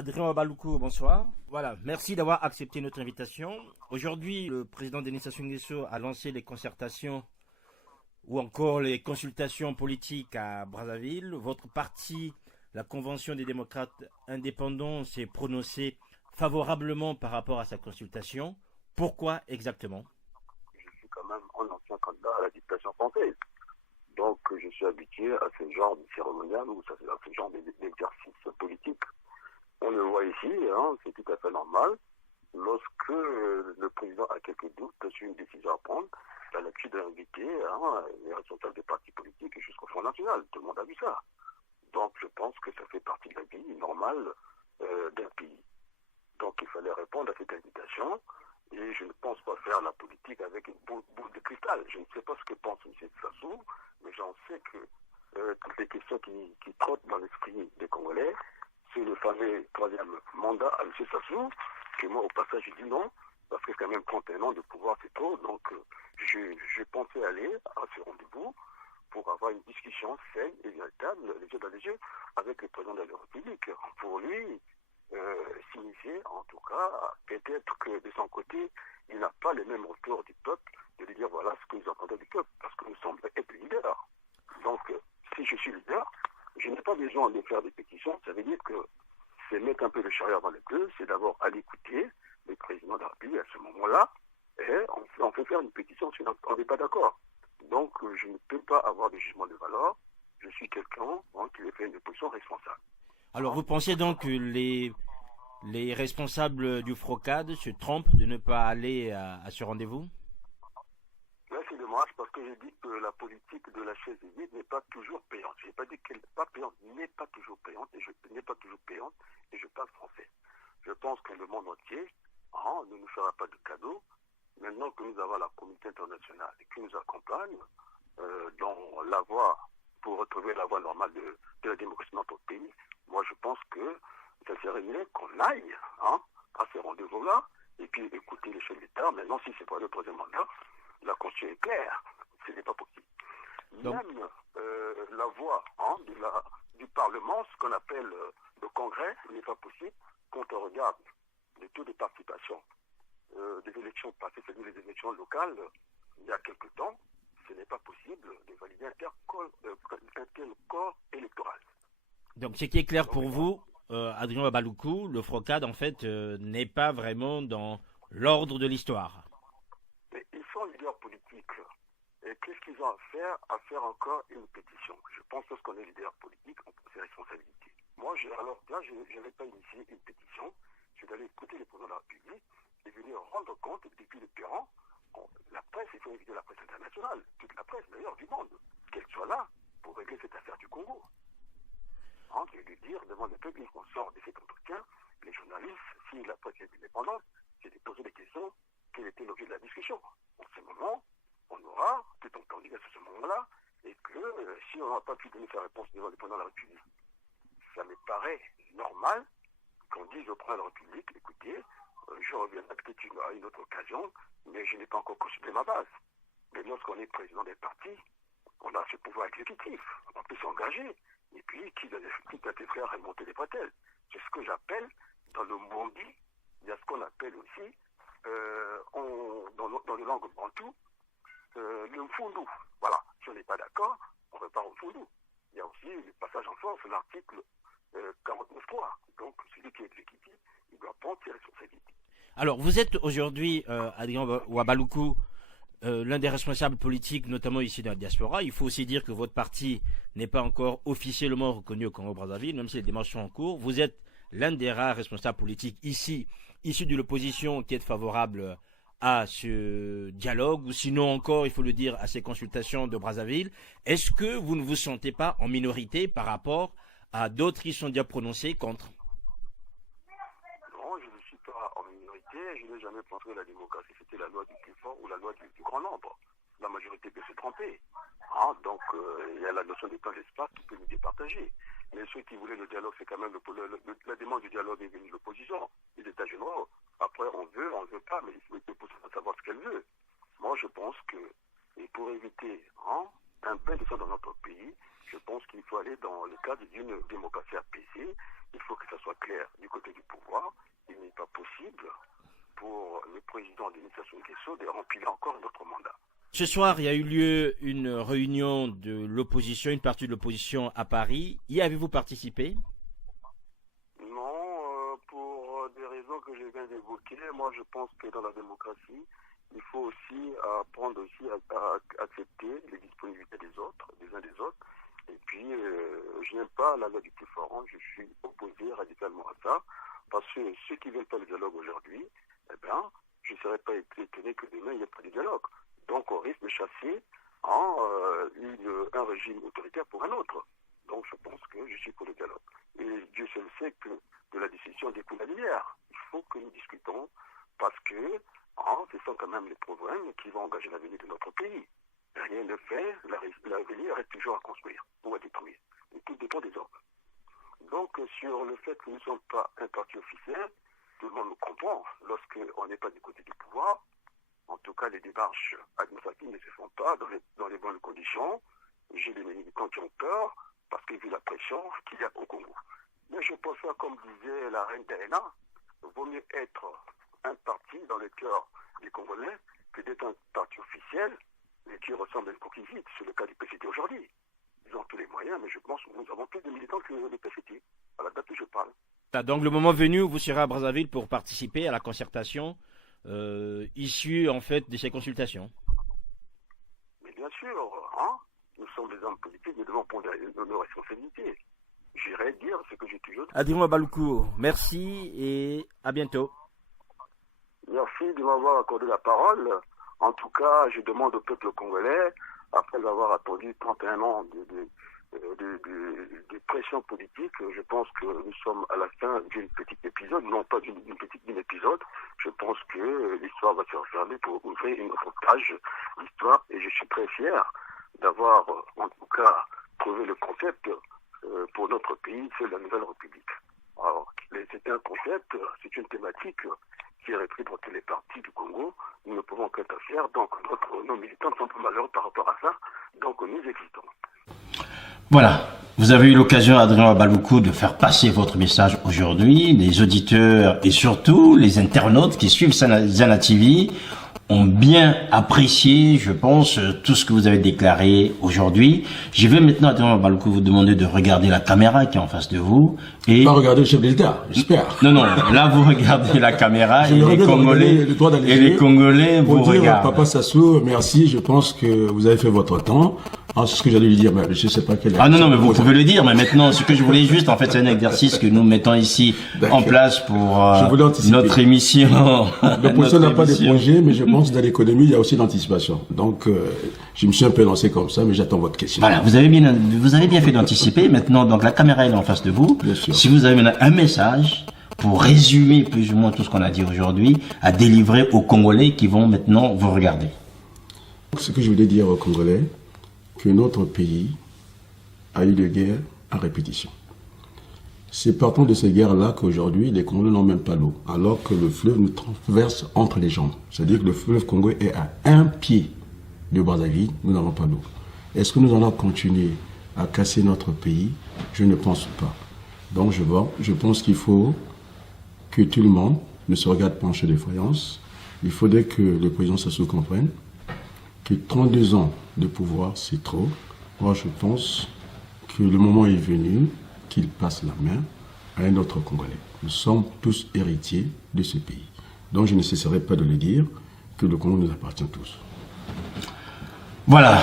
Adrien Baloukou, bonsoir. Voilà, merci d'avoir accepté notre invitation. Aujourd'hui, le président Denis Sassou Nguesso a lancé les concertations ou encore les consultations politiques à Brazzaville. Votre parti, la Convention des démocrates indépendants, s'est prononcé favorablement par rapport à sa consultation. Pourquoi exactement? Je suis quand même un ancien candidat à la dictature française. Donc je suis habitué à ce genre de cérémonial ou à ce genre d'exercice politique. On le voit ici, c'est tout à fait normal. Lorsque le président a quelques doutes sur une décision à prendre, il a l'habitude d'inviter les responsables des partis politiques jusqu'au Front National. Tout le monde a vu ça. Donc je pense que ça fait partie de la vie normale d'un pays. Donc il fallait répondre à cette invitation. Et je ne pense pas faire la politique avec une boule de cristal. Je ne sais pas ce que pense M. Sassou, mais j'en sais que toutes les questions qui trottent dans l'esprit des Congolais, c'est le fameux troisième mandat à M. Sassou, que moi, au passage, je dis non, parce que quand même 31 ans de pouvoir, c'est trop. Donc, je pensais aller à ce rendez-vous pour avoir une discussion saine et véritable, les yeux dans les yeux, avec le président de la République. Pour lui, signifier, en tout cas, peut-être que de son côté, il n'a pas le même retour du peuple, de lui dire voilà ce que nous entendons du peuple, parce que nous sommes être leader. Donc, si je suis leader, je n'ai pas besoin de faire des pétitions, ça veut dire que c'est mettre un peu le chariot dans le queue, c'est d'abord aller écouter le président de la République à ce moment-là, et on peut faire une pétition si on n'est pas d'accord. Donc, je ne peux pas avoir de jugement de valeur, je suis quelqu'un qui fait une position responsable. Alors, vous pensez donc que les responsables du FROCAD se trompent de ne pas aller à ce rendez-vous? Là, c'est dommage parce que je dis que la politique de la chaise vide n'est pas toujours payante. Je n'ai pas dit qu'elle n'est pas payante, n'est pas toujours payante, et je n'est pas toujours payante, et je parle français. Je pense que le monde entier ne nous fera pas de cadeaux. Maintenant que nous avons la communauté internationale qui nous accompagne dans la voie, pour retrouver la voie normale de la démocratie dans notre pays, moi je pense que ça serait mieux qu'on aille à ce rendez-vous-là et puis écouter les chefs d'État. Maintenant, si c'est pas le troisième mandat, la Constitution est claire, ce n'est pas possible. Donc, même la voie du Parlement, ce qu'on appelle le Congrès, n'est pas possible quand on regarde le taux de participation des élections passées, c'est-à-dire les élections locales, il y a quelque temps, ce n'est pas possible de valider un tel corps électoral. donc, ce qui est clair pour vous, Adrien Baloukou, le FROCAD, en fait, n'est pas vraiment dans l'ordre de l'histoire. Mais ils sont leaders politiques. Et qu'est-ce qu'ils ont à faire? À faire encore une pétition. Je pense que lorsqu'on est leader politique, on prend ses responsabilités. Moi, alors là, je n'avais pas initié une pétition. Je suis allé écouter le président de la République et venir rendre compte depuis le terrain. La presse, il faut éviter la presse internationale, toute la presse d'ailleurs du monde, qu'elle soit là pour régler cette affaire du Congo. Je vais lui dire devant le peuple qu'on sort de cet entretien, les journalistes, si la presse est indépendante, c'est de poser des questions, quel était l'objet de la discussion. En ce moment, on aura tout entendu à ce moment-là, et que si on n'a pas pu donner sa réponse devant le président de la République, ça me paraît normal qu'on dise au président de la République, écoutez, je reviendrai peut-être à une autre occasion, mais je n'ai pas encore consulté ma base. Mais lorsqu'on est président des partis, on a ce pouvoir exécutif, on peut s'engager, et puis qui doit te faire remonter les bretelles. C'est ce que j'appelle, dans le mondi, il y a ce qu'on appelle aussi, dans le langue bantou, le mfundu. Voilà, si on n'est pas d'accord, on repart au mfundu. Il y a aussi le passage en force, l'article 49.3. Donc, celui qui est exécutif, il doit prendre ses responsabilités. Alors, vous êtes aujourd'hui, Adrien Wabaloukou, l'un des responsables politiques, notamment ici dans la diaspora. Il faut aussi dire que votre parti n'est pas encore officiellement reconnu au Congo-Brazzaville, même si les démarches sont en cours. Vous êtes l'un des rares responsables politiques ici, issus de l'opposition, qui est favorable à ce dialogue, ou sinon encore, il faut le dire, à ces consultations de Brazzaville. Est-ce que vous ne vous sentez pas en minorité par rapport à d'autres qui sont déjà prononcés contre? Non, je ne suis pas en minorité. Je n'ai jamais pensé que la démocratie, c'était la loi du plus fort ou la loi du grand nombre. La majorité peut se tromper. Donc, il y a la notion de temps et d'espace qui peut nous départager. Mais ceux qui voulaient le dialogue, c'est quand même la demande du dialogue est venue de l'opposition, des États généraux. Après, on veut pas, mais il faut savoir ce qu'elle veut. Moi, je pense que, et pour éviter un pain de sang dans notre pays, je pense qu'il faut aller dans le cadre d'une démocratie apaisée. Il faut que ça soit clair du côté du président Denis Sassou Nguesso de remplir encore notre mandat. Ce soir, il y a eu lieu une réunion de l'opposition, une partie de l'opposition à Paris. Y avez-vous participé? Non, pour des raisons que je viens d'évoquer, moi je pense que dans la démocratie, il faut aussi apprendre aussi à accepter les disponibilités des autres, des uns des autres. Et puis, je n'aime pas la loi du plus fort. Je suis opposé radicalement à ça. Parce que ceux qui ne veulent pas le dialogue aujourd'hui, eh bien, je ne serais pas étonné que demain, il n'y ait pas de dialogue. Donc, on risque de chasser un régime autoritaire pour un autre. Donc, je pense que je suis pour le dialogue. Et Dieu seul sait que de la décision découle la lumière. Il faut que nous discutons parce que ce sont quand même les problèmes qui vont engager l'avenir de notre pays. Rien ne fait, l'avenir reste toujours à construire ou à détruire. Et tout dépend des hommes. Donc, sur le fait que nous ne sommes pas un parti officiel, tout le monde nous comprend lorsqu'on n'est pas du côté du pouvoir. En tout cas, les démarches administratives ne se font pas dans les bonnes conditions. J'ai des militants qui ont peur parce qu'ils vu la pression qu'il y a au Congo. Mais je pense pas, comme disait la reine Diana, il vaut mieux être un parti dans le cœur des Congolais que d'être un parti officiel mais qui ressemble à une coquille vide. C'est le cas du PCT aujourd'hui. Ils ont tous les moyens, mais je pense que nous avons plus de militants que le PCT, à la date où je parle. Donc le moment venu où vous serez à Brazzaville pour participer à la concertation issue en fait de ces consultations. Mais bien sûr, nous sommes des hommes politiques, nous devons prendre nos responsabilités. J'irai dire ce que j'ai toujours dit. Adrien Baloukou, merci et à bientôt. Merci de m'avoir accordé la parole. En tout cas, je demande au peuple congolais, après avoir attendu 31 ans de pression politique, je pense que nous sommes à la fin d'une petite épisode, non pas d'une épisode. Je pense que l'histoire va se refermer pour ouvrir une autre page d'histoire et je suis très fier d'avoir en tout cas trouvé le concept pour notre pays, c'est la Nouvelle République. Alors, c'est un concept, c'est une thématique qui est reprise pour tous les partis du Congo. Nous ne pouvons qu'être fiers. Donc, nos militants sont pas malheureux par rapport à ça. Donc, nous existons. Voilà. Vous avez eu l'occasion, Adrien Baloukou, de faire passer votre message aujourd'hui. Les auditeurs et surtout les internautes qui suivent Zana TV ont bien apprécié, je pense, tout ce que vous avez déclaré aujourd'hui. Je vais maintenant, Adrien Baloukou, vous demander de regarder la caméra qui est en face de vous. Et pas regarder le chef de l'État, j'espère. Non, là vous regardez la caméra et les Congolais vous regardent. Papa Sassou, merci, je pense que vous avez fait votre temps. C'est ce que j'allais lui dire, mais je sais pas quel. Non, mais vous pouvez le dire, mais maintenant, ce que je voulais juste, en fait, c'est un exercice que nous mettons ici en place pour notre émission. L'opposition n'a pas de projet, mais je pense que dans l'économie, il y a aussi l'anticipation. Donc, je me suis un peu lancé comme ça, mais j'attends votre question. Voilà, vous avez bien fait d'anticiper. Maintenant, donc, la caméra est en face de vous. Bien sûr. Si vous avez maintenant un message pour résumer plus ou moins tout ce qu'on a dit aujourd'hui, à délivrer aux Congolais qui vont maintenant vous regarder. Ce que je voulais dire aux Congolais, que notre pays a eu des guerres à répétition. C'est partant de ces guerres-là qu'aujourd'hui, les Congolais n'ont même pas l'eau, alors que le fleuve nous traverse entre les jambes. C'est-à-dire que le fleuve Congo est à un pied de Brazzaville, nous n'avons pas d'eau. Est-ce que nous allons continuer à casser notre pays? Je ne pense pas. Donc je pense qu'il faut que tout le monde ne se regarde pas en chef de faïence. Il faudrait que le président Sassou comprenne que 32 ans de pouvoir, c'est trop. Moi, je pense que le moment est venu qu'il passe la main à un autre Congolais. Nous sommes tous héritiers de ce pays. Donc, je ne cesserai pas de le dire, que le Congo nous appartient tous. Voilà,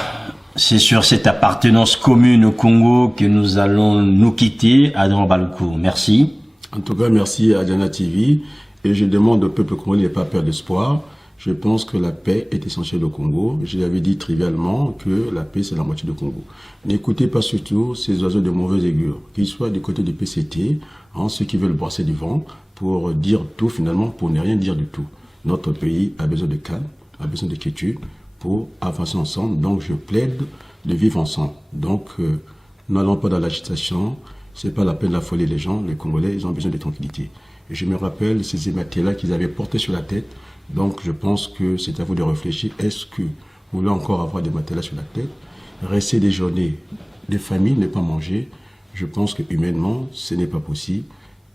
c'est sur cette appartenance commune au Congo que nous allons nous quitter. Adrien Baloukou, merci. En tout cas, merci à Zana TV. Et je demande au peuple congolais de ne pas perdre espoir. Je pense que la paix est essentielle au Congo. Je l'avais dit trivialement que la paix, c'est la moitié du Congo. N'écoutez pas surtout ces oiseaux de mauvaise augure, qu'ils soient du côté du PCT, ceux qui veulent brasser du vent, pour dire tout finalement, pour ne rien dire du tout. Notre pays a besoin de calme, a besoin de quiétude pour avancer ensemble. Donc je plaide de vivre ensemble. Donc n'allons pas dans l'agitation. C'est pas la peine d'affoler les gens. Les Congolais, ils ont besoin de tranquillité. Et je me rappelle ces émetteurs-là qu'ils avaient portés sur la tête. Donc, je pense que c'est à vous de réfléchir. Est-ce que vous voulez encore avoir des matelas sur la tête? Rester des journées de famille, ne pas manger. Je pense que humainement, ce n'est pas possible.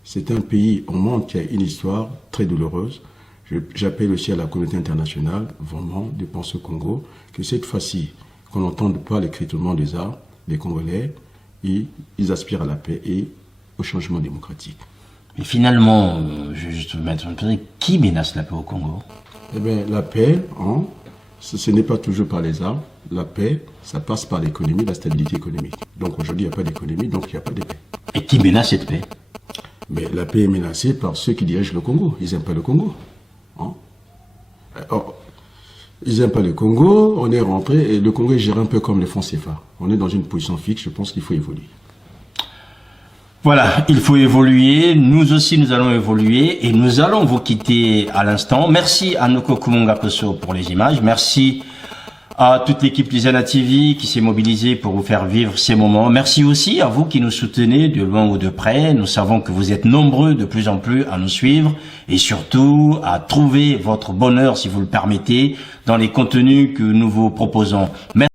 C'est un pays au monde qui a une histoire très douloureuse. J'appelle aussi à la communauté internationale, vraiment, de penser au Congo, que cette fois-ci, qu'on n'entende pas l'écritement des armes, les Congolais, ils aspirent à la paix et au changement démocratique. Mais finalement, je vais juste mettre un peu, qui menace la paix au Congo? Eh bien, la paix, hein, ce n'est pas toujours par les armes. La paix, ça passe par l'économie, la stabilité économique. Donc aujourd'hui, il n'y a pas d'économie, donc il n'y a pas de paix. Et qui menace cette paix? Mais la paix est menacée par ceux qui dirigent le Congo. Ils n'aiment pas le Congo. Hein? Or, ils n'aiment pas le Congo, on est rentré, et le Congo est géré un peu comme le franc CFA. On est dans une position fixe, je pense qu'il faut évoluer. Voilà, il faut évoluer, nous aussi nous allons évoluer et nous allons vous quitter à l'instant. Merci à Noko Kumunga Koso pour les images, merci à toute l'équipe Lizana TV qui s'est mobilisée pour vous faire vivre ces moments. Merci aussi à vous qui nous soutenez de loin ou de près. Nous savons que vous êtes nombreux de plus en plus à nous suivre et surtout à trouver votre bonheur, si vous le permettez, dans les contenus que nous vous proposons. Merci.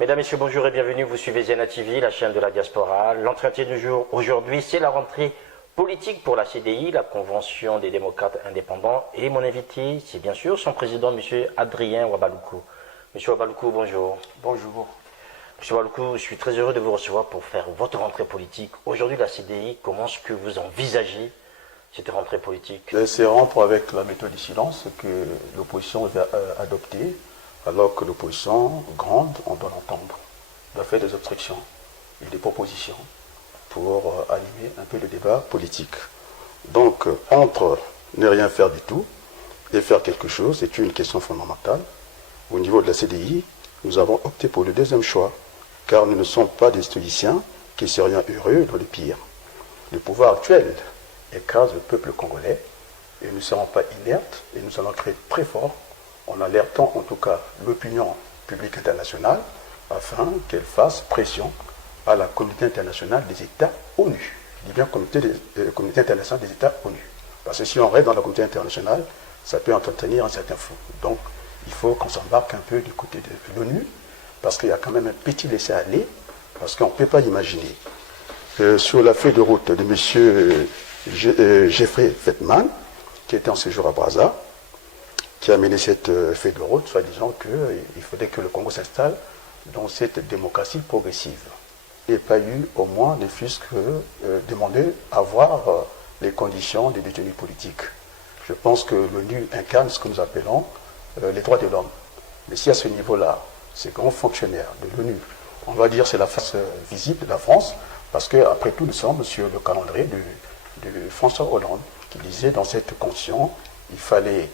Mesdames, Messieurs, bonjour et bienvenue. Vous suivez Ziana TV, la chaîne de la diaspora. L'entretien du jour aujourd'hui, c'est la rentrée politique pour la CDI, la Convention des démocrates indépendants. Et mon invité, c'est bien sûr son président, M. Adrien Ouabaloukou. M. Ouabaloukou, bonjour. Bonjour. M. Ouabaloukou, je suis très heureux de vous recevoir pour faire votre rentrée politique. Aujourd'hui, la CDI, comment est-ce que vous envisagez cette rentrée politique? C'est rompre avec la méthode du silence que l'opposition va adopter. Alors que l'opposition grande, on doit l'entendre, doit faire des obstructions et des propositions pour animer un peu le débat politique. Donc, entre ne rien faire du tout et faire quelque chose, c'est une question fondamentale. Au niveau de la CDI, nous avons opté pour le deuxième choix, car nous ne sommes pas des stoïciens qui serions heureux dans le pire. Le pouvoir actuel écrase le peuple congolais et nous ne serons pas inertes et nous allons créer très fort en alertant en tout cas l'opinion publique internationale afin qu'elle fasse pression à la communauté internationale des États ONU. Je dis bien communauté internationale des États ONU. Parce que si on reste dans la communauté internationale, ça peut entretenir un certain flou. Donc il faut qu'on s'embarque un peu du côté de l'ONU, parce qu'il y a quand même un petit laisser-aller, parce qu'on ne peut pas imaginer. Sur la feuille de route de M. Jeffrey Fettman, qui était en séjour à Brazza, qui a mené cette feuille de route, soit disant qu'il faudrait que le Congo s'installe dans cette démocratie progressive. Il n'y a pas eu, au moins, ne fût-ce que demander à voir les conditions des détenus politiques. Je pense que l'ONU incarne ce que nous appelons les droits de l'homme. Mais si à ce niveau-là, ces grands fonctionnaires de l'ONU, on va dire c'est la face visible de la France, parce qu'après tout, nous sommes sur le calendrier de François Hollande, qui disait dans cette constitution, il fallait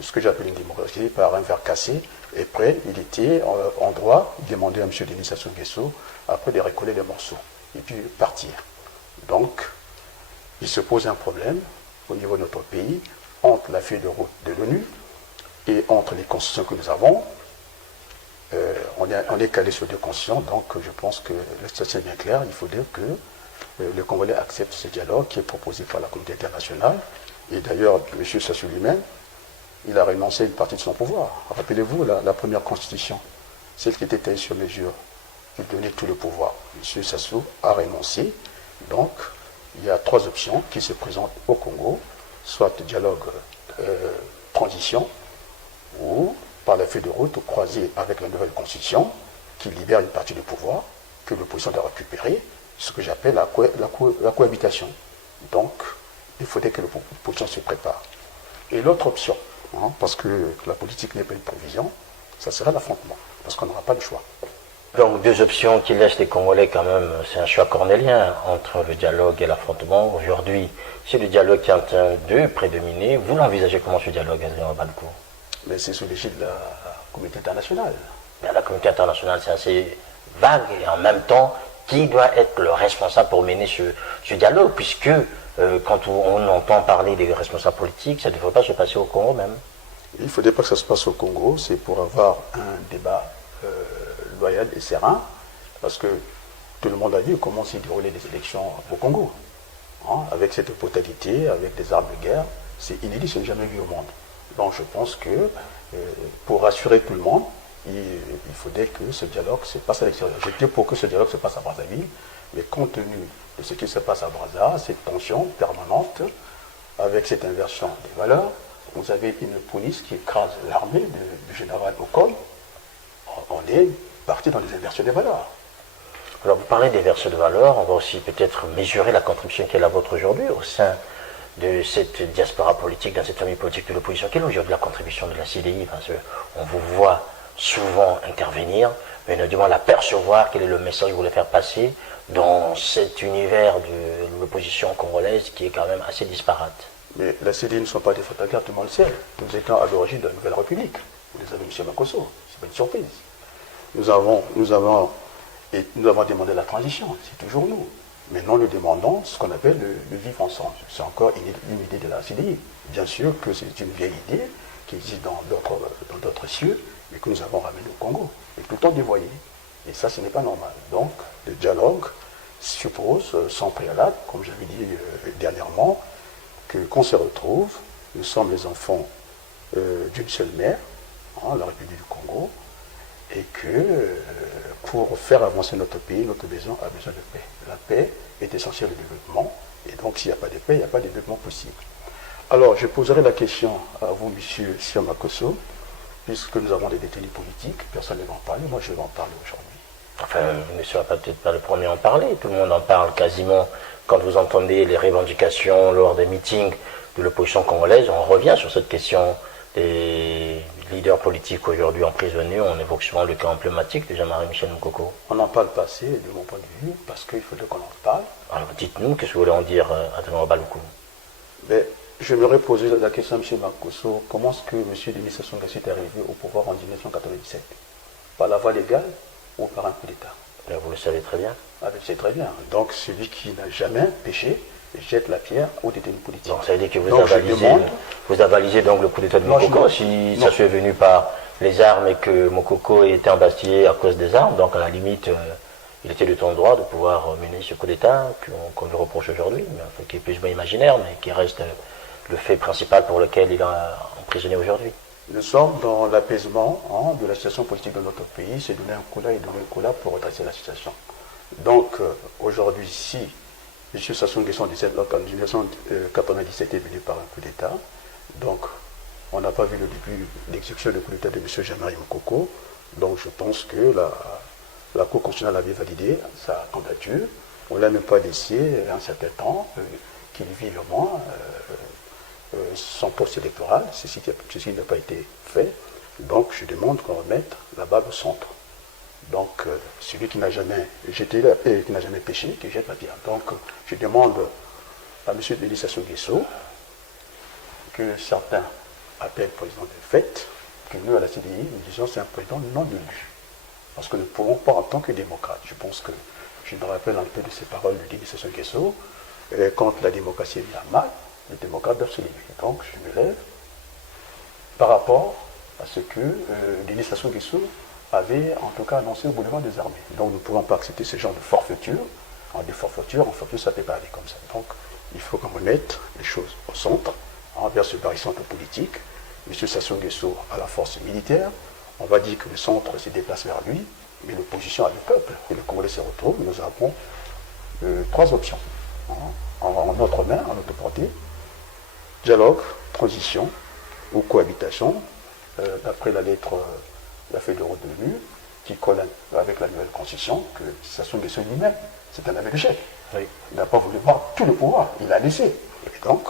ce que j'appelle une démocratie par un verre cassé, et prêt, il était en droit, il demandait à M. Denis Sassou Nguesso, après de recoller les morceaux, et puis partir. Donc, il se pose un problème au niveau de notre pays, entre la feuille de route de l'ONU et entre les constitutions que nous avons. On est calé sur deux constitutions, donc je pense que la situation est bien claire. Il faut dire que le Congolais accepte ce dialogue qui est proposé par la communauté internationale, et d'ailleurs, M. Sassou lui-même, il a renoncé à une partie de son pouvoir. Rappelez-vous la première constitution, celle qui était taillée sur mesure, qui donnait tout le pouvoir. M. Sassou a renoncé. Donc, il y a trois options qui se présentent au Congo, soit dialogue transition, ou par la feuille de route croisée avec la nouvelle constitution, qui libère une partie du pouvoir, que l'opposition doit récupérer, ce que j'appelle la cohabitation. Donc, il faudrait que l'opposition se prépare. Et l'autre option, parce que la politique n'est pas une provision, ça sera l'affrontement, parce qu'on n'aura pas le choix. Donc deux options qui laissent les Congolais quand même, c'est un choix cornélien entre le dialogue et l'affrontement. Aujourd'hui, c'est le dialogue qui est en train de prédominer. Vous l'envisagez comment ce dialogue, Adrien Ouabaloukou? Mais c'est sous l'égide de la communauté internationale. Mais la communauté internationale, c'est assez vague, et en même temps, qui doit être le responsable pour mener ce dialogue, puisque quand on entend parler des responsables politiques, ça ne devrait pas se passer au Congo même. Il ne faudrait pas que ça se passe au Congo, c'est pour avoir un débat loyal et serein, parce que tout le monde a vu comment s'est déroulé les élections au Congo. Avec cette brutalité, avec des armes de guerre, c'est inédit, ce n'est jamais vu au monde. Donc je pense que pour rassurer tout le monde, il faudrait que ce dialogue se passe à l'extérieur. J'étais pour que ce dialogue se passe à Brazzaville, mais compte tenu de ce qui se passe à Brazza, cette tension permanente, avec cette inversion des valeurs, vous avez une police qui écrase l'armée du général Ocon. On est parti dans les inversions des valeurs. Alors vous parlez des versions de valeurs, on va aussi peut-être mesurer la contribution qui est la vôtre aujourd'hui au sein de cette diaspora politique, dans cette famille politique de l'opposition. Quelle est aujourd'hui la contribution de la CDI? Parce qu'on vous voit souvent intervenir, mais on a du mal à percevoir quel est le message que vous voulez faire passer dans cet univers de l'opposition congolaise qui est quand même assez disparate. Mais la CDI ne sont pas des photographes, tout le monde le sait. Nous étions à l'origine de la Nouvelle République. Vous les avez, M. Makosso, c'est pas une surprise. Nous avons demandé la transition, c'est toujours nous. Maintenant, nous demandons ce qu'on appelle le vivre ensemble. C'est encore une idée de la CDI. Bien sûr que c'est une vieille idée qui existe dans d'autres cieux, mais que nous avons ramené au Congo. Et tout le temps dévoyé. Et ça, ce n'est pas normal. Donc, le dialogue suppose, sans préalable, comme j'avais dit dernièrement, qu'on se retrouve, nous sommes les enfants d'une seule mère, la République du Congo, et que pour faire avancer notre pays, notre maison a besoin de paix. La paix est essentielle au développement, et donc s'il n'y a pas de paix, il n'y a pas de développement possible. Alors, je poserai la question à vous, monsieur Siamakoso, puisque nous avons des détenus politiques, personne ne va en parler, moi je vais en parler aujourd'hui. Enfin, vous ne serez peut-être pas le premier à en parler, tout le monde en parle quasiment. Quand vous entendez les revendications lors des meetings de l'opposition congolaise, on revient sur cette question des leaders politiques aujourd'hui emprisonnés. On évoque souvent le cas emblématique de Jean-Marie Michel Mokoko. On n'en parle pas assez, de mon point de vue, parce qu'il faudrait qu'on en parle. Alors dites-nous, qu'est-ce que vous voulez en dire à Adrien Baloukou? Mais je me poser la question à M. Makosso, comment est-ce que M. Denis Sassou Nguesso est arrivé au pouvoir en 1997? Par la voie légale ou par un coup d'État? Vous le savez très bien. Ah, c'est très bien. Donc celui qui n'a jamais péché jette la pierre aux détenus politiques. Donc ça veut dire que vous avalisez donc le coup d'État de Mokoko. Si ça soit venu par les armes et que Mokoko était embastillé à cause des armes, donc à la limite, il était de ton droit de pouvoir mener ce coup d'État qu'on lui reproche aujourd'hui, qui est plus ou moins imaginaire, mais qui reste le fait principal pour lequel il est emprisonné aujourd'hui. Nous sommes dans l'apaisement de la situation politique de notre pays, c'est donner un coup là et donner un coup là pour redresser la situation. Donc aujourd'hui, si M. Sassou Nguesso en 1997 est venu par un coup d'État, donc on n'a pas vu le début d'exécution du coup d'État de M. Jean-Marie Mokoko, donc je pense que la Cour constitutionnelle avait validé sa candidature, on ne l'a même pas laissé un certain temps qu'il vive moins son poste électoral, ceci n'a pas été fait, donc je demande qu'on remette la balle au centre. Donc celui qui n'a jamais jeté et qui n'a jamais péché, qui jette la pierre. Donc je demande à M. Denis Sassou Nguesso, que certains appellent président de fait, que nous à la CDI, nous disons c'est un président non élu. Parce que nous ne pouvons pas en tant que démocrate. Je pense que je me rappelle un peu de ces paroles de Denis Sassou Nguesso, quand la démocratie est mise à mal, les démocrates doivent se lever. Donc je me lève par rapport à ce que Denis Sassou Nguesso avait en tout cas annoncé au boulevard des armées. Donc nous ne pouvons pas accepter ce genre de forfaiture. Des forfaitures, en forfaiture, ça ne peut pas aller comme ça. Donc il faut qu'on remette les choses au centre, vers ce barycentre politique. M. Sassou Nguesso a la force militaire. On va dire que le centre se déplace vers lui, mais l'opposition a le peuple. Et le Congolais se retrouve. Nous avons 3 options en notre main, en notre portée. Dialogue, transition ou cohabitation, d'après la lettre, la feuille de route de l'ONU, qui colle avec la nouvelle constitution, que Sassou Nguesso lui-même, c'est un aveu de chef. Oui. Il n'a pas voulu voir tout le pouvoir, il l'a laissé. Et donc,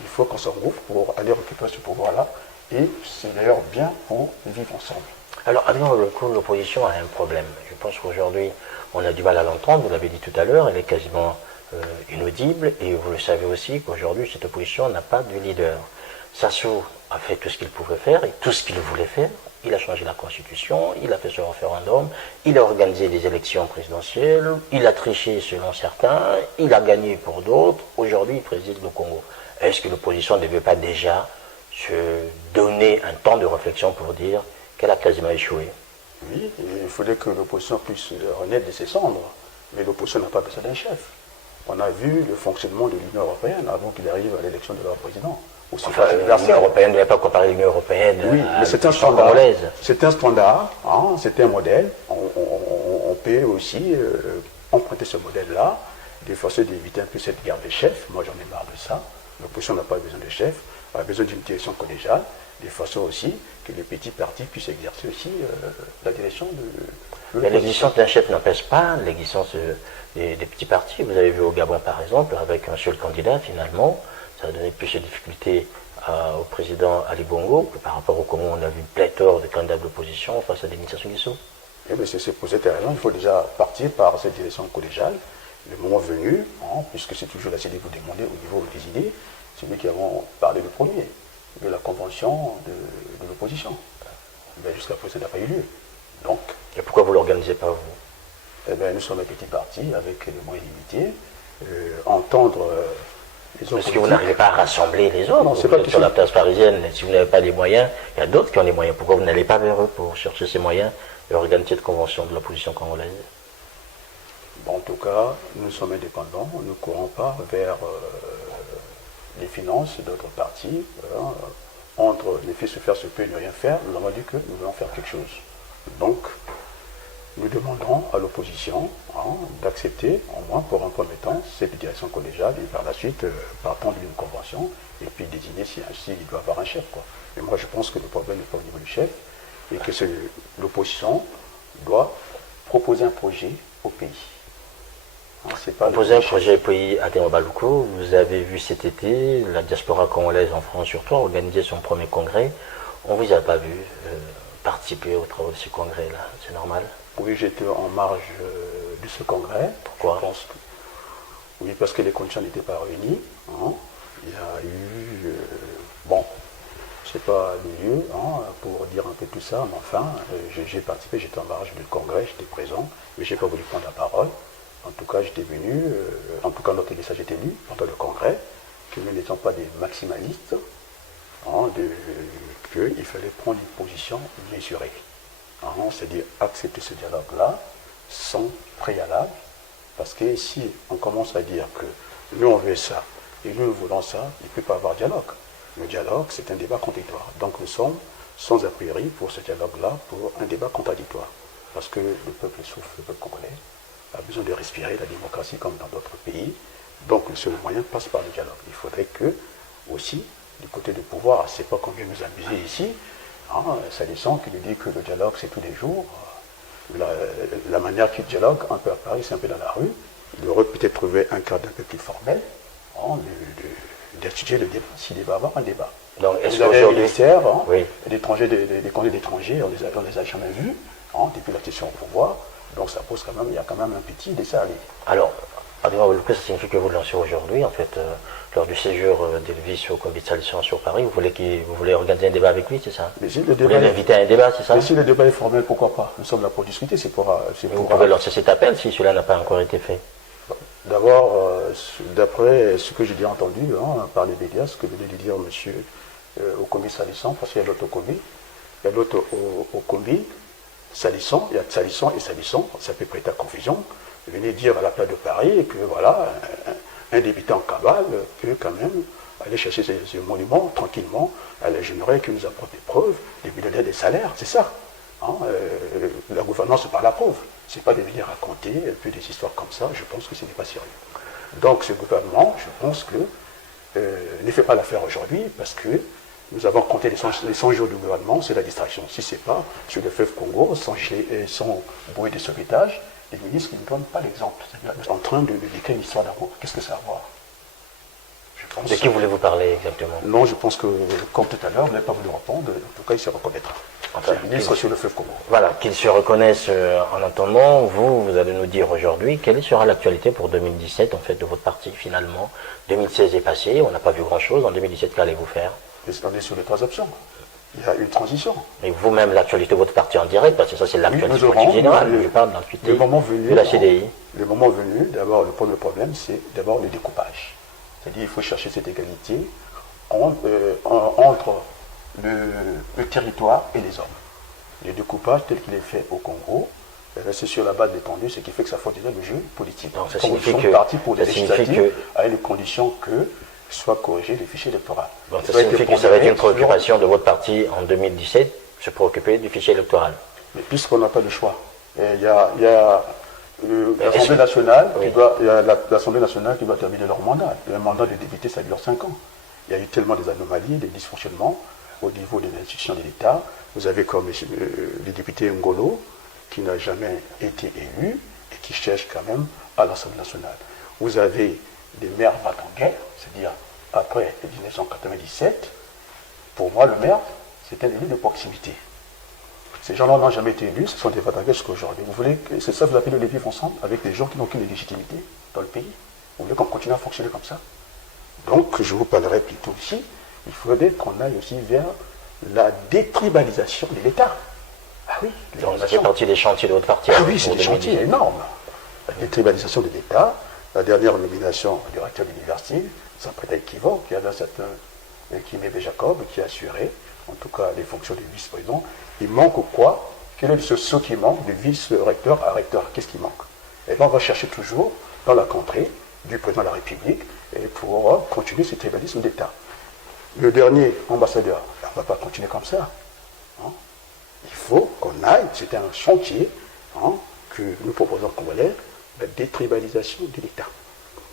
il faut qu'on se regroupe pour aller récupérer ce pouvoir-là, et c'est d'ailleurs bien pour vivre ensemble. Alors, Adrien Baloukou, l'opposition a un problème. Je pense qu'aujourd'hui, on a du mal à l'entendre, vous l'avez dit tout à l'heure, elle est quasiment inaudible, et vous le savez aussi qu'aujourd'hui, cette opposition n'a pas de leader. Sassou a fait tout ce qu'il pouvait faire, et tout ce qu'il voulait faire. Il a changé la constitution, il a fait ce référendum, il a organisé des élections présidentielles, il a triché selon certains, il a gagné pour d'autres. Aujourd'hui, il préside le Congo. Est-ce que l'opposition ne devait pas déjà se donner un temps de réflexion pour dire qu'elle a quasiment échoué? Oui, il faudrait que l'opposition puisse renaître de ses cendres. Mais l'opposition n'a pas besoin d'un chef. On a vu le fonctionnement de l'Union européenne avant qu'il arrive à l'élection de leur président. Enfin, l'Union européenne ne devait pas comparer l'Union européenne mais c'est un standard. C'est un standard, c'est un modèle. On peut aussi emprunter ce modèle-là, d'efforcer d'éviter un peu cette guerre des chefs. Moi, j'en ai marre de ça. L'opposition n'a pas besoin de chef, elle a besoin d'une direction collégiale, de façon aussi que les petits partis puissent exercer aussi la direction de Mais l'existence d'un chef n'empêche pas l'existence des petits partis. Vous avez vu au Gabon, par exemple, avec un seul candidat, finalement, ça a donné plus de difficultés au président Ali Bongo que par rapport au Congo, on a vu une pléthore de candidats de l'opposition face à Denis Sassou Nguesso. Eh bien, c'est pour cette raison, il faut déjà partir par cette direction collégiale. Le moment venu, puisque c'est toujours la CEDE vous demandez au niveau des idées, c'est nous qui avons parlé le premier, de la convention de l'opposition. Jusqu'à présent, ça n'a pas eu lieu. Donc, et pourquoi vous ne l'organisez pas, vous? Eh bien, nous sommes un petit parti avec des moyens limités. Entendre les autres. Est-ce que vous n'arrivez pas à rassembler les autres? Non, c'est vous pas êtes sur la place parisienne, si vous n'avez pas les moyens, il y a d'autres qui ont les moyens. Pourquoi vous n'allez pas vers eux pour chercher ces moyens et organiser cette convention de l'opposition congolaise? Bon, en tout cas, nous sommes indépendants, nous ne courons pas vers les finances d'autres partis. Entre les faits se faire, se peut et ne rien faire, nous avons dit que nous voulons faire quelque chose. Donc, nous demanderons à l'opposition d'accepter, au moins pour un premier temps, cette direction collégiale et par la suite, partant d'une convention, et puis désigner si ainsi il doit avoir un chef. Quoi. Et moi, je pense que le problème n'est pas au niveau du chef, et que l'opposition doit proposer un projet au pays. Proposer un projet au pays à Adrien Balouko. Vous avez vu cet été la diaspora congolaise en France surtout organiser son premier congrès. On ne vous a pas vu participer aux travaux de ce congrès-là, c'est normal? Oui, j'étais en marge de ce congrès. Pourquoi? Oui, parce que les conditions n'étaient pas réunies. Il y a eu... bon, je ne sais pas le lieu pour dire un peu tout ça, mais enfin, j'ai participé, j'étais en marge du congrès, j'étais présent, mais je n'ai pas voulu prendre la parole. En tout cas, j'étais venu, en tout cas, notre message était lu pendant le congrès, que nous n'étions pas des maximalistes, qu'il fallait prendre une position mesurée. C'est-à-dire accepter ce dialogue-là sans préalable, parce que si on commence à dire que nous on veut ça et nous voulons ça, il ne peut pas y avoir dialogue. Le dialogue, c'est un débat contradictoire. Donc nous sommes sans a priori pour ce dialogue-là, pour un débat contradictoire. Parce que le peuple souffre, le peuple congolais a besoin de respirer la démocratie comme dans d'autres pays. Donc le seul moyen passe par le dialogue. Il faudrait que, aussi, du côté du pouvoir, c'est pas qu'on vient nous amuser ici, ça descend qui nous dit que le dialogue c'est tous les jours. La manière qu'il dialogue, un peu à Paris, c'est un peu dans la rue. Il aurait peut-être trouvé un cadre un peu plus formel d'étudier le débat, s'il va y avoir un débat. Donc, est-ce qu'aujourd'hui, oui. des congés d'étrangers, on les a jamais vus, depuis la question au pouvoir. Donc ça pose quand même, il y a quand même un petit dessin. Alors, Adrien Balouko, ça signifie que vous le lancez aujourd'hui, en fait, lors du séjour d'Elvis au comité de solution sur Paris, vous voulez organiser un débat avec lui, c'est ça? Mais si vous voulez l'inviter à un débat, c'est ça? Mais si le débat est formel, pourquoi pas? Nous sommes là pour discuter, vous pouvez lancer cet appel si cela n'a pas encore été fait. D'abord, d'après ce que j'ai déjà entendu par les médias, ce que venait de dire monsieur au comité Salisson, parce qu'il y a l'autre au comité, il y a l'autre au comité Salisson, il y a Salisson et Salisson, ça peut prêter à confusion. Venez dire à la place de Paris que voilà, un débutant en cavale peut quand même aller chercher ce monument tranquillement. J'aimerais qu'il nous apporte des preuves, des millionnaires, des salaires, c'est ça. La gouvernance par la preuve. Ce n'est pas de venir raconter un peu des histoires comme ça, je pense que ce n'est pas sérieux. Donc ce gouvernement, je pense que ne fait pas l'affaire aujourd'hui parce que nous avons compté les 100 jours du gouvernement, c'est la distraction. Si ce n'est pas sur le fleuve Congo, sans bouée de sauvetage, les ministres qui ne donnent pas l'exemple. C'est-à-dire en train de décrire une histoire d'amour. Qu'est-ce que ça a à voir? De qui voulez-vous parler exactement? Non, je pense que, comme tout à l'heure, vous n'avez pas voulu répondre. En tout cas, il se reconnaîtra. Enfin, c'est le ministre sur le fleuve Congo. Voilà, qu'il se reconnaisse en entendant. Vous allez nous dire aujourd'hui quelle sera l'actualité pour 2017 en fait de votre parti finalement. 2016 est passé, on n'a pas vu grand-chose. En 2017, qu'allez-vous faire? On est sur les trois options. Il y a une transition. Et vous-même, l'actualité de votre parti en direct, parce que ça c'est l'actualité politique générale. Je parle de l'actualité de la CDI. Le moment venu, d'abord, le premier problème, c'est d'abord le découpage. C'est-à-dire qu'il faut chercher cette égalité entre le territoire et les hommes. Le découpage tel qu'il est fait au Congo, c'est sur la base d'étendue, ce qui fait que ça fait déjà le jeu politique. Donc ça signifie que parti pour les législatives à une condition que soit corrigé les fichiers électoraux. Donc ça signifie que ça va être une préoccupation de votre parti en 2017, se préoccuper du fichier électoral. Mais puisqu'on n'a pas le choix, il y a l'Assemblée nationale, il y a l'Assemblée nationale qui doit terminer leur mandat. Le mandat de député, ça dure 5 ans. Il y a eu tellement des anomalies, des dysfonctionnements au niveau des institutions de l'État. Vous avez comme le député Ngolo, qui n'a jamais été élu et qui cherche quand même à l'Assemblée nationale. Vous avez des maires vatanguais, c'est-à-dire après 1997. Pour moi, le maire, c'est un élu de proximité. Ces gens-là n'ont jamais été élus, ce sont des vatanguais jusqu'à aujourd'hui. Vous voulez que c'est ça que vous appelez le vivre ensemble avec des gens qui n'ont aucune légitimité dans le pays? Vous voulez qu'on continue à fonctionner comme ça? Donc, je vous parlerai plutôt ici, il faudrait qu'on aille aussi vers la détribalisation de l'État. Ah oui, ça fait partie des chantiers de votre parti. Ah oui, c'est des chantiers énormes. La détribalisation de l'État, la dernière nomination du recteur de l'université, sans prêter équivoque, il y avait un certain Kimebe Jacob qui a assuré, en tout cas, les fonctions de vice-président. Il manque quoi? Quel est ce saut qui manque de vice-recteur à recteur? Qu'est-ce qui manque? Et bien, on va chercher toujours dans la contrée du président de la République et pour continuer ce tribalisme d'État. Le dernier ambassadeur, on ne va pas continuer comme ça. Hein? Il faut qu'on aille, c'est un chantier que nous proposons qu'on Congolais, la détribalisation de l'État.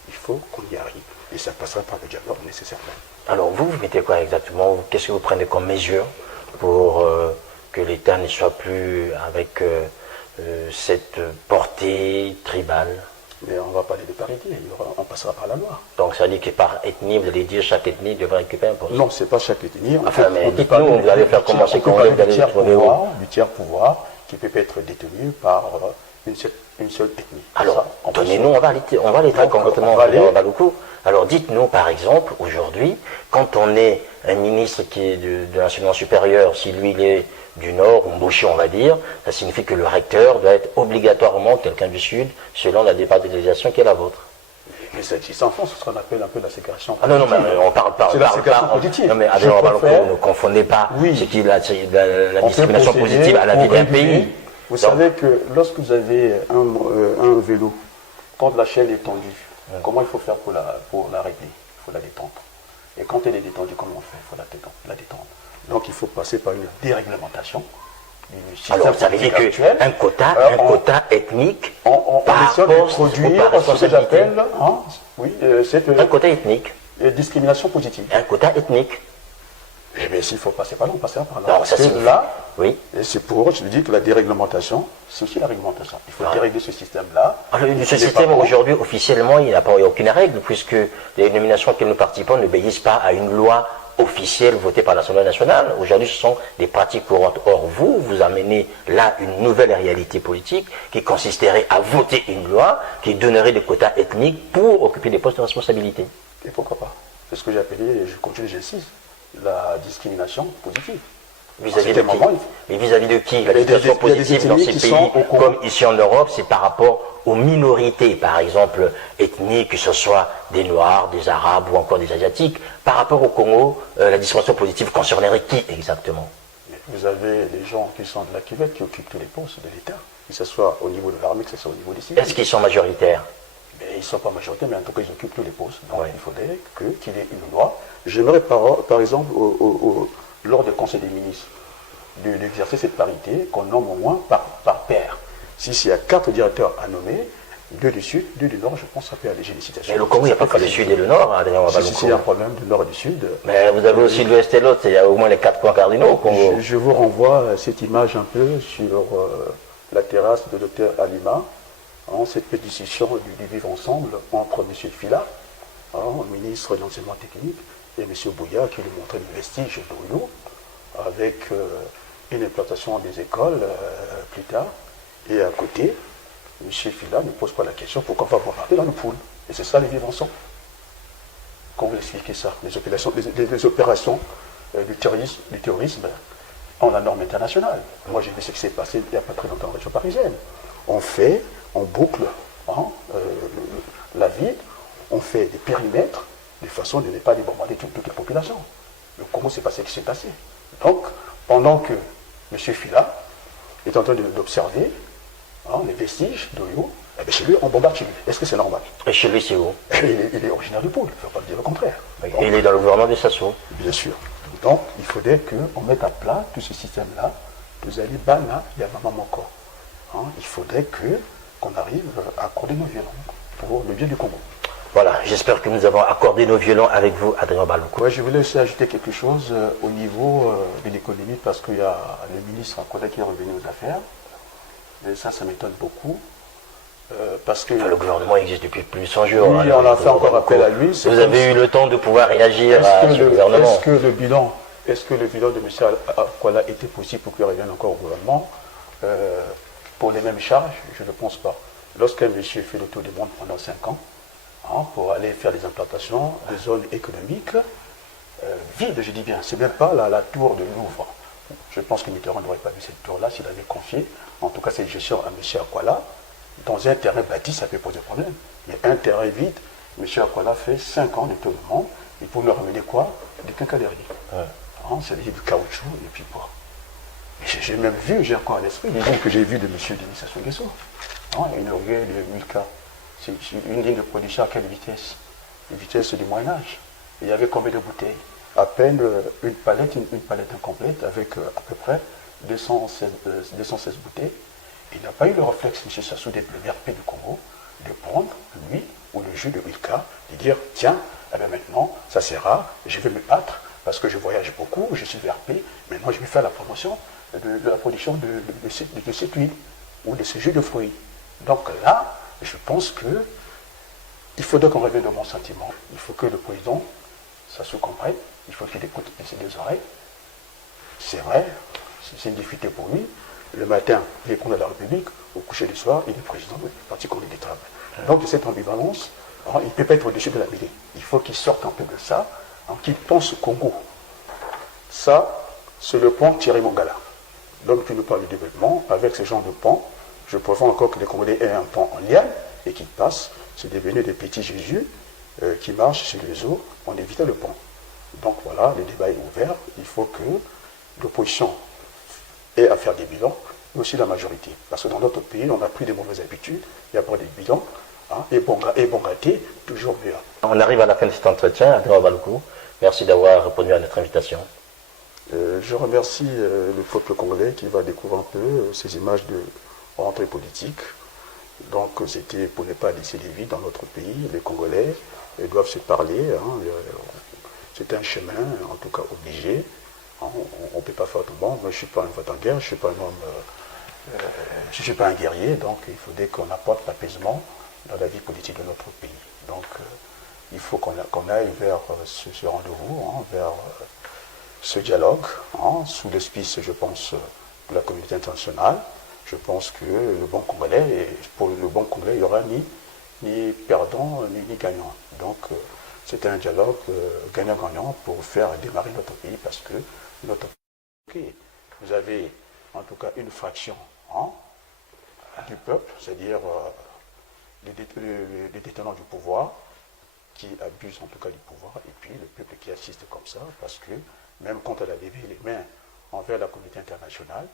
Il faut qu'on y arrive. Et ça passera par le dialogue nécessairement. Alors vous mettez quoi exactement? Qu'est-ce que vous prenez comme mesure pour que l'État ne soit plus avec cette portée tribale? Mais on va parler de parité, on passera par la loi. Donc ça veut dire que par ethnie, vous allez dire chaque ethnie devrait récupérer un poste? Non, c'est pas chaque ethnie. Enfin, mais dites-nous, vous allez faire commencer quand vous allez trouver du tiers pouvoir qui peut être détenu par une seule ethnie. Alors, donnez-nous, on va aller très concrètement en Baloukou. Alors dites-nous par exemple, aujourd'hui, quand on est un ministre qui est de l'enseignement supérieur, si lui il est du Nord, ou Mbouchi on va dire, ça signifie que le recteur doit être obligatoirement quelqu'un du Sud, selon la départementalisation qui est la vôtre. Mais ça existe en France, c'est ce qu'on appelle un peu la ségrégation positive. Ah non, mais on parle pas. C'est la ségrégation positive. Non, mais ne confondez pas ce qui est la discrimination positive à la vie d'un pays. Vous savez que lorsque vous avez un vélo, quand la chaîne est tendue, comment il faut faire pour la régler? Il faut la détendre. Et quand elle est détendue, comment on fait? Il faut la détendre. Donc il faut passer par une déréglementation. Alors ça veut dire qu'un quota ethnique on essaie de produire ce que j'appelle un quota ethnique. Discrimination positive. Un quota ethnique. Eh bien, s'il faut passer par là, on passera par là. Donc, ça signifie... là, oui. Et c'est pour, je dis que la déréglementation, c'est aussi la réglementation. Il faut dérégler ce système-là. Ce système, aujourd'hui, officiellement, il n'y a pas aucune règle, puisque les nominations auxquelles nous participons n'obéissent pas à une loi officielle votée par l'Assemblée nationale. Aujourd'hui, ce sont des pratiques courantes. Or, vous amenez là une nouvelle réalité politique qui consisterait à voter une loi qui donnerait des quotas ethniques pour occuper des postes de responsabilité. Et pourquoi pas? C'est ce que j'ai appelé, et je continue, j'insiste, la discrimination positive. Vis-à-vis de qui? Mais vis-à-vis de qui? La discrimination positive dans ces pays, comme ici en Europe, c'est par rapport aux minorités, par exemple ethniques, que ce soit des Noirs, des Arabes ou encore des Asiatiques. Par rapport au Congo, la discrimination positive concernerait qui exactement? Vous avez les gens qui sont de la cuvette qui occupent tous les postes de l'État, que ce soit au niveau de l'armée, que ce soit au niveau des civils. Est-ce qu'ils sont majoritaires? Ils ne sont pas majoritaires, mais en tout cas, ils occupent tous les postes. Donc, il faudrait qu'il y ait une loi. J'aimerais, par exemple, lors du Conseil des ministres, d'exercer cette parité qu'on nomme au moins par paire. S'il y a 4 directeurs à nommer, 2 du Sud, 2 du Nord, je pense que ça peut alléger les situations. Mais le Congo, il n'y a pas que le Sud et le Nord. Si il y a un problème du Nord et du Sud. Mais vous avez aussi l'Ouest et l'autre, il y a au moins les 4 points cardinaux au Congo. Je vous renvoie à cette image un peu sur la terrasse de Dr Alima, cette petite discussion du vivre ensemble entre M. Fila, le ministre de l'enseignement technique, et M. Bouya qui lui montrait les vestiges d'Oyo, avec une implantation des écoles plus tard. Et à côté, M. Fila ne pose pas la question pourquoi on va bombarder dans le pool. Et c'est ça les vivre ensemble. Comment vous expliquez ça? Les opérations du terrorisme en la norme internationale. Moi j'ai vu ce qui s'est passé il n'y a pas très longtemps en région parisienne. On boucle la ville, on fait des périmètres de façon de ne pas bombarder toute la population. Le Congo, c'est pas ce qui s'est passé. Donc, pendant que M. Fila est en train d'observer les vestiges d'Oyo, chez lui, on bombarde chez lui. Est-ce que c'est normal? Et chez lui, c'est où? Il est originaire du pôle, il ne faut pas dire le contraire. Donc, il est dans le gouvernement de Sassou. Bien sûr. Donc, il faudrait qu'on mette à plat tout ce système-là. Vous allez bana, il y a maman encore. Il faudrait que qu'on arrive à accorder nos violons pour le bien du Congo. Voilà, j'espère que nous avons accordé nos violons avec vous, Adrien Baloukou. Ouais, je voulais aussi ajouter quelque chose au niveau de l'économie, parce qu'il y a le ministre Akola qui est revenu aux affaires. Et ça m'étonne beaucoup. Parce que le gouvernement existe depuis plus de 100 jours. Oui, alors, on a fait encore appel à lui. Vous avez eu le temps de pouvoir réagir à ce gouvernement. Est-ce que le bilan de M. Akola était possible pour qu'il revienne encore au gouvernement pour les mêmes charges? Je ne pense pas. Lorsqu'un monsieur fait le tour du monde pendant 5 ans, pour aller faire des implantations de zones économiques vides, je dis bien, c'est même pas la tour de Louvre. Je pense que Mitterrand n'aurait pas vu cette tour-là s'il avait confié, en tout cas cette gestion à M. Akola. Dans un terrain bâti, ça peut poser problème. Mais un terrain vide, M. Akola fait 5 ans de tour du monde, il peut nous ramener quoi? Des quincailleries. C'est-à-dire du caoutchouc et puis quoi. J'ai même vu, j'ai encore à l'esprit, les lignes que j'ai vues de M. Denis Sassou Nguesso. Inauguré le 1000K. C'est une ligne de production à quelle vitesse? Une vitesse du Moyen-Âge. Il y avait combien de bouteilles? À peine une palette incomplète avec à peu près 216 bouteilles. Il n'a pas eu le réflexe, M. Sassou, d'être le VRP du Congo, de prendre, lui, ou le jus de 1000K, de dire, tiens, maintenant, ça c'est rare, je vais me battre, parce que je voyage beaucoup, je suis VRP, maintenant je vais faire la promotion de la production de cette huile, ou de ce jus de fruits. Donc là, je pense que il faudrait qu'on revienne de mon sentiment. Il faut que le président, ça se comprenne, il faut qu'il écoute ses 2 oreilles. C'est vrai, c'est une difficulté pour lui. Le matin, il est président de la République, au coucher du soir, il est président du Parti communiste du travail. Donc cette ambivalence, il ne peut pas être au-dessus de la mêlée. Il faut qu'il sorte un peu de ça, qu'il pense au Congo. Ça, c'est le point Thierry Mongala. Donc tu nous parles du développement, avec ce genre de pont, je préfère encore que les Congolais aient un pont en lien et qu'ils passent. C'est devenu des petits Jésus qui marchent sur les eaux en évitant le pont. Donc voilà, le débat est ouvert. Il faut que l'opposition ait à faire des bilans, mais aussi la majorité. Parce que dans notre pays, on a pris des mauvaises habitudes, il y a pas des bilans, et bon gâté, toujours mieux. On arrive à la fin de cet entretien, Adrien Baloukou. Merci d'avoir répondu à notre invitation. Je remercie le peuple congolais qui va découvrir un peu ces images de rentrée politique. Donc c'était pour ne pas laisser des vides dans notre pays. Les Congolais doivent se parler. C'est un chemin, en tout cas obligé. On ne peut pas faire tout le monde. Moi, je ne suis pas un vote en guerre, je ne suis pas un homme, je ne suis pas un guerrier. Donc il faudrait qu'on apporte l'apaisement dans la vie politique de notre pays. Donc il faut qu'on aille vers ce rendez-vous, vers ce dialogue, sous l'auspice, je pense, de la communauté internationale. Je pense que le bon Congolais, et pour le bon Congolais, il n'y aura ni perdant ni gagnant. Donc c'est un dialogue gagnant-gagnant pour faire démarrer notre pays, parce que notre pays, vous avez en tout cas une fraction du peuple, c'est-à-dire les détenants du pouvoir, qui abusent en tout cas du pouvoir, et puis le peuple qui assiste comme ça, parce que même quand elle a levé les mains envers la communauté internationale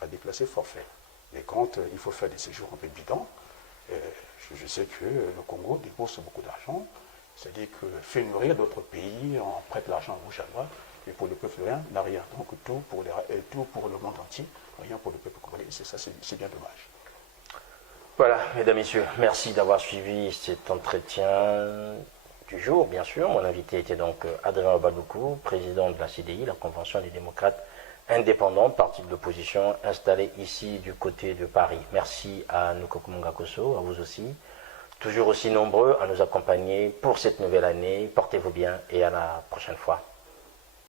a déclassé forfait. Et quand il faut faire des séjours un peu bidons, je sais que le Congo débourse beaucoup d'argent, c'est-à-dire que fait nourrir d'autres pays, on prête l'argent à gauche à droite, et pour le peuple rien n'a rien. Donc tout pour le monde entier, rien pour le peuple congolais. C'est ça, c'est bien dommage. Voilà, mesdames, messieurs, merci d'avoir suivi cet entretien du jour, bien sûr. Mon invité était donc Adrien Baloukou, président de la CDI, la Convention des démocrates indépendants, parti de l'opposition installé ici du côté de Paris. Merci à Nkoku Mungakoso, à vous aussi, toujours aussi nombreux à nous accompagner pour cette nouvelle année. Portez-vous bien et à la prochaine fois.